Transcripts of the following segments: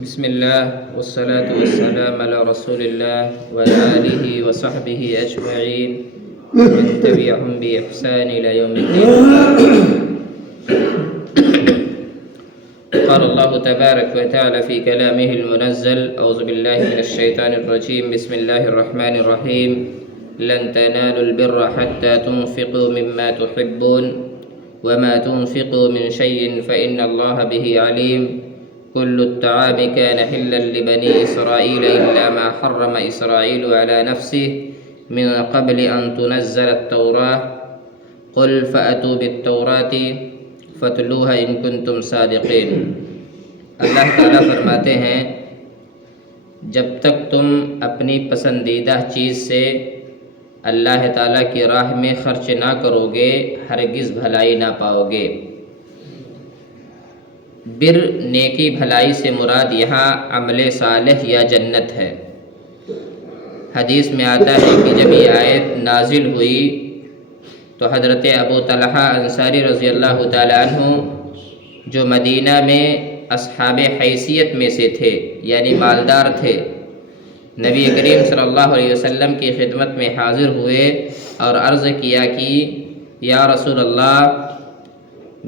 بسم الله والصلاة والسلام على رسول الله وعلى آله وصحبه أجمعين ومن تبعهم بإحسان إلى يوم الدين. قال الله تبارك وتعالى في كلامه المنزل: أعوذ بالله من الشيطان الرجيم. بسم الله الرحمن الرحيم. لن تنالوا البر حتى تنفقوا مما تحبون وما تنفقوا من شيء فإن الله به عليم. كل الطعام كان حلا لبني إسرائيل إلا ما حرم إسرائيل على نفسه من قبل أن تنزل التوراة قل فأتوا بالتوراة فاتلوها إن كنتم صادقين. اللہ تعالیٰ فرماتے ہیں جب تک تم اپنی پسندیدہ چیز سے اللہ تعالیٰ کی راہ میں خرچ نہ کرو گے ہرگز بھلائی نہ پاؤ گے. بر نیکی بھلائی سے مراد یہاں عمل صالح یا جنت ہے. حدیث میں آتا ہے کہ جب یہ آیت نازل ہوئی تو حضرت ابو طلحہ انصاری رضی اللہ تعالی عنہ جو مدینہ میں اصحاب حیثیت میں سے تھے یعنی مالدار تھے، نبی کریم صلی اللہ علیہ وسلم کی خدمت میں حاضر ہوئے اور عرض کیا کہ یا رسول اللہ،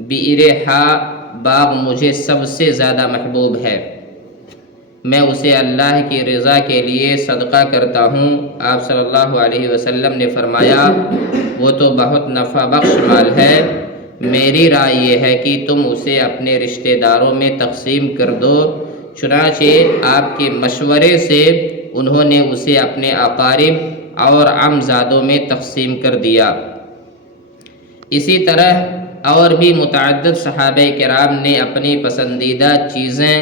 بئر ہا باغ مجھے سب سے زیادہ محبوب ہے، میں اسے اللہ کی رضا کے لیے صدقہ کرتا ہوں. آپ صلی اللہ علیہ وسلم نے فرمایا وہ تو بہت نفع بخش مال ہے، میری رائے یہ ہے کہ تم اسے اپنے رشتہ داروں میں تقسیم کر دو. چنانچہ آپ کے مشورے سے انہوں نے اسے اپنے اقارب اور عمزادوں میں تقسیم کر دیا. اسی طرح اور بھی متعدد صحابہ کرام نے اپنی پسندیدہ چیزیں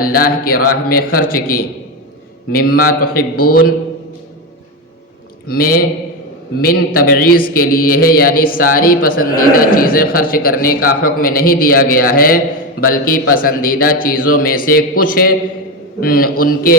اللہ کی راہ میں خرچ کی. مما تحبون میں من تبعیض کے لیے ہے، یعنی ساری پسندیدہ چیزیں خرچ کرنے کا حکم نہیں دیا گیا ہے، بلکہ پسندیدہ چیزوں میں سے کچھ ان کے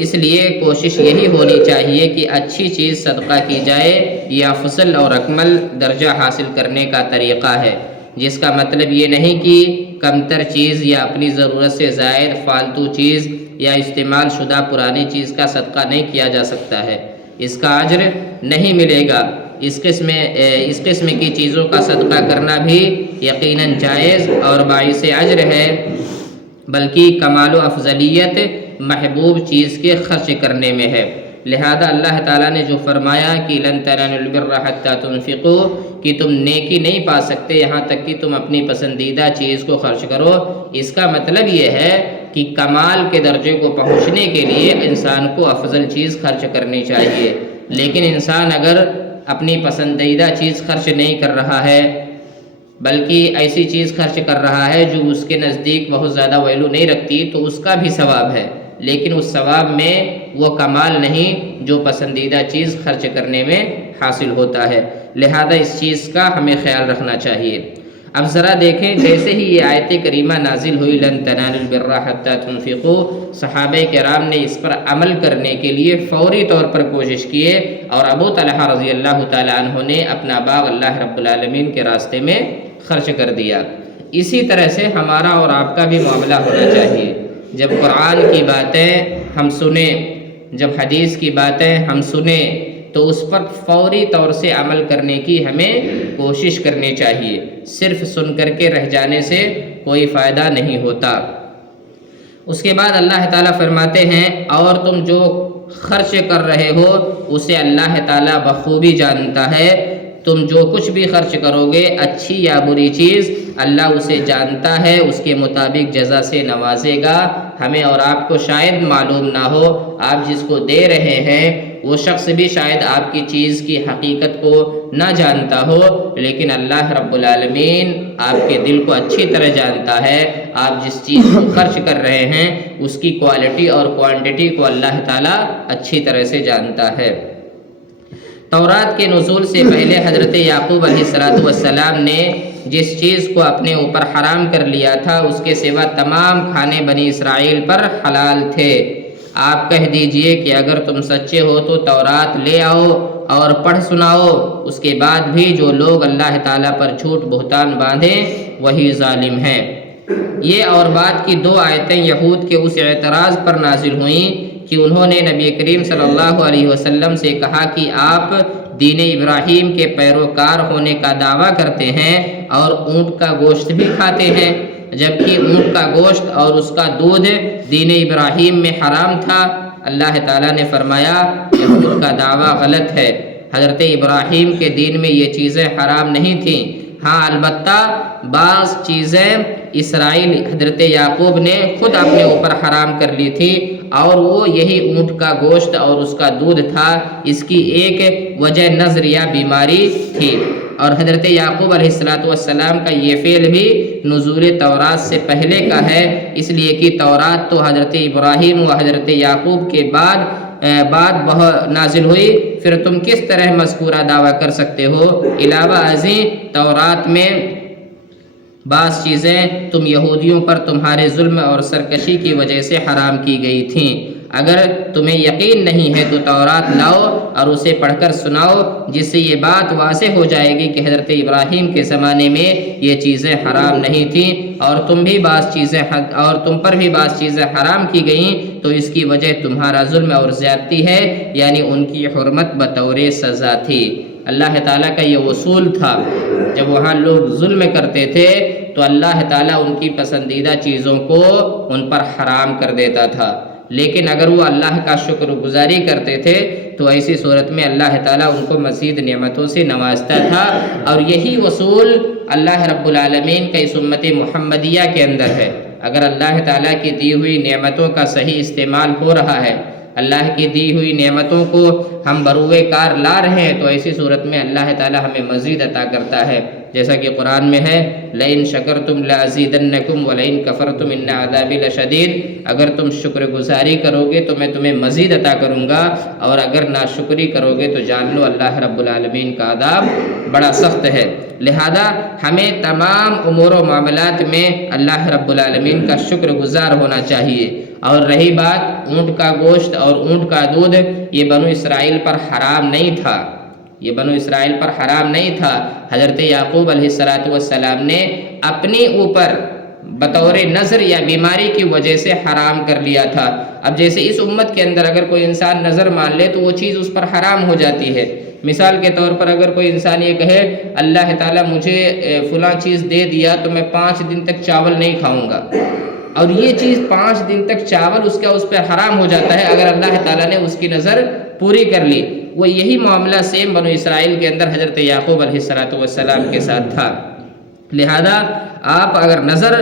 اس لیے کوشش یہی ہونی چاہیے کہ اچھی چیز صدقہ کی جائے. یہ افضل اور اکمل درجہ حاصل کرنے کا طریقہ ہے، جس کا مطلب یہ نہیں کہ کمتر چیز یا اپنی ضرورت سے زائد فالتو چیز یا استعمال شدہ پرانی چیز کا صدقہ نہیں کیا جا سکتا ہے، اس کا اجر نہیں ملے گا. اس قسم کی چیزوں کا صدقہ کرنا بھی یقیناً جائز اور باعث اجر ہے، بلکہ کمال و افضلیت محبوب چیز کے خرچ کرنے میں ہے. لہذا اللہ تعالیٰ نے جو فرمایا کہ لن تنالوا البر حتی تنفقوا، کہ تم نیکی نہیں پا سکتے یہاں تک کہ تم اپنی پسندیدہ چیز کو خرچ کرو، اس کا مطلب یہ ہے کہ کمال کے درجے کو پہنچنے کے لیے انسان کو افضل چیز خرچ کرنی چاہیے. لیکن انسان اگر اپنی پسندیدہ چیز خرچ نہیں کر رہا ہے بلکہ ایسی چیز خرچ کر رہا ہے جو اس کے نزدیک بہت زیادہ ویلو نہیں رکھتی، تو اس کا بھی ثواب ہے، لیکن اس ثواب میں وہ کمال نہیں جو پسندیدہ چیز خرچ کرنے میں حاصل ہوتا ہے. لہذا اس چیز کا ہمیں خیال رکھنا چاہیے. اب ذرا دیکھیں، جیسے ہی یہ آیت کریمہ نازل ہوئی لن تنالوا البر حتی تنفقوا، صحابہ کرام نے اس پر عمل کرنے کے لیے فوری طور پر کوشش کیے اور ابو طلحہ رضی اللہ تعالی عنہ نے اپنا باغ اللہ رب العالمین کے راستے میں خرچ کر دیا. اسی طرح سے ہمارا اور آپ کا بھی معاملہ ہونا چاہیے. جب قرآن کی باتیں ہم سنیں، جب حدیث کی باتیں ہم سنیں، تو اس پر فوری طور سے عمل کرنے کی ہمیں کوشش کرنی چاہیے. صرف سن کر کے رہ جانے سے کوئی فائدہ نہیں ہوتا. اس کے بعد اللہ تعالیٰ فرماتے ہیں اور تم جو خرچ کر رہے ہو اسے اللہ تعالیٰ بخوبی جانتا ہے. تم جو کچھ بھی خرچ کرو گے اچھی یا بری چیز اللہ اسے جانتا ہے، اس کے مطابق جزا سے نوازے گا. ہمیں اور آپ کو شاید معلوم نہ ہو، آپ جس کو دے رہے ہیں وہ شخص بھی شاید آپ کی چیز کی حقیقت کو نہ جانتا ہو، لیکن اللہ رب العالمین آپ کے دل کو اچھی طرح جانتا ہے. آپ جس چیز کو خرچ کر رہے ہیں اس کی کوالٹی اور کوانٹٹی کو اللہ تعالیٰ اچھی طرح سے جانتا ہے. تورات کے نزول سے پہلے حضرت یعقوب علیہ السلام نے جس چیز کو اپنے اوپر حرام کر لیا تھا اس کے سوا تمام کھانے بنی اسرائیل پر حلال تھے. آپ کہہ دیجئے کہ اگر تم سچے ہو تو تورات لے آؤ اور پڑھ سناؤ. اس کے بعد بھی جو لوگ اللہ تعالیٰ پر جھوٹ بہتان باندھیں وہی ظالم ہیں. یہ اور بعد کی 2 آیتیں یہود کے اس اعتراض پر نازل ہوئیں کہ انہوں نے نبی کریم صلی اللہ علیہ وسلم سے کہا کہ آپ دین ابراہیم کے پیروکار ہونے کا دعویٰ کرتے ہیں اور اونٹ کا گوشت بھی کھاتے ہیں، جبکہ اونٹ کا گوشت اور اس کا دودھ دین ابراہیم میں حرام تھا۔ اللہ تعالیٰ نے فرمایا یہود کا دعویٰ غلط ہے، حضرت ابراہیم کے دین میں یہ چیزیں حرام نہیں تھیں، ہاں البتہ بعض چیزیں اسرائیل حضرت یعقوب نے خود اپنے اوپر حرام کر لی تھی، اور وہ یہی اونٹ کا گوشت اور اس کا دودھ تھا۔ اس کی ایک وجہ نظر یا بیماری تھی، اور حضرت یعقوب علیہ السلام کا یہ فعل بھی نزول تورات سے پہلے کا ہے، اس لیے کہ تورات تو حضرت ابراہیم و حضرت یعقوب کے بعد بہت نازل ہوئی، پھر تم کس طرح مذکورہ دعویٰ کر سکتے ہو؟ علاوہ ازیں تورات میں بعض چیزیں تم یہودیوں پر تمہارے ظلم اور سرکشی کی وجہ سے حرام کی گئی تھیں۔ اگر تمہیں یقین نہیں ہے تو تورات لاؤ اور اسے پڑھ کر سناؤ، جس سے یہ بات واضح ہو جائے گی کہ حضرت ابراہیم کے زمانے میں یہ چیزیں حرام نہیں تھیں، اور تم پر بھی بعض چیزیں حرام کی گئیں، تو اس کی وجہ تمہارا ظلم اور زیادتی ہے، یعنی ان کی حرمت بطور سزا تھی۔ اللہ تعالیٰ کا یہ اصول تھا، جب وہاں لوگ ظلم کرتے تھے تو اللہ تعالیٰ ان کی پسندیدہ چیزوں کو ان پر حرام کر دیتا تھا، لیکن اگر وہ اللہ کا شکر گزاری کرتے تھے تو ایسی صورت میں اللہ تعالیٰ ان کو مزید نعمتوں سے نوازتا تھا، اور یہی اصول اللہ رب العالمین کا اس امت محمدیہ کے اندر ہے۔ اگر اللہ تعالیٰ کی دی ہوئی نعمتوں کا صحیح استعمال ہو رہا ہے، اللہ کی دی ہوئی نعمتوں کو ہم بروئے کار لا رہے ہیں، تو ایسی صورت میں اللہ تعالیٰ ہمیں مزید عطا کرتا ہے، جیسا کہ قرآن میں ہے لئن شکرتم لازیدنکم ولئن کفرتم ان عذابی لشدید، اگر تم شکر گزاری کرو گے تو میں تمہیں مزید عطا کروں گا، اور اگر ناشکری کرو گے تو جان لو اللہ رب العالمین کا عذاب بڑا سخت ہے۔ لہذا ہمیں تمام امور و معاملات میں اللہ رب العالمین کا شکر گزار ہونا چاہیے۔ اور رہی بات اونٹ کا گوشت اور اونٹ کا دودھ، یہ بنو اسرائیل پر حرام نہیں تھا، یہ بنو اسرائیل پر حرام نہیں تھا، حضرت یعقوب علیہ السلام نے اپنے اوپر بطور نظر یا بیماری کی وجہ سے حرام کر لیا تھا۔ اب جیسے اس امت کے اندر اگر کوئی انسان نظر مان لے تو وہ چیز اس پر حرام ہو جاتی ہے۔ مثال کے طور پر اگر کوئی انسان یہ کہے اللہ تعالیٰ مجھے فلاں چیز دے دیا تو میں 5 دن تک چاول نہیں کھاؤں گا، اور یہ چیز 5 دن تک چاول اس پر حرام ہو جاتا ہے اگر اللہ تعالیٰ نے اس کی نظر پوری کر لی۔ وہ یہی معاملہ سیم بنو اسرائیل کے اندر حضرت یعقوب علیہ السلام کے ساتھ تھا۔ لہذا آپ اگر نظر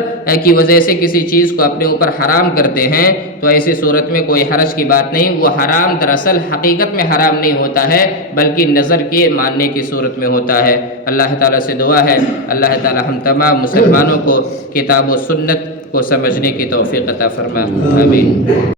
کی وجہ سے کسی چیز کو اپنے اوپر حرام کرتے ہیں تو ایسی صورت میں کوئی حرج کی بات نہیں، وہ حرام دراصل حقیقت میں حرام نہیں ہوتا ہے بلکہ نظر کے ماننے کی صورت میں ہوتا ہے۔ اللہ تعالیٰ سے دعا ہے اللہ تعالیٰ ہم تمام مسلمانوں کو کتاب و سنت کو سمجھنے کی توفیق عطا فرما، آمین۔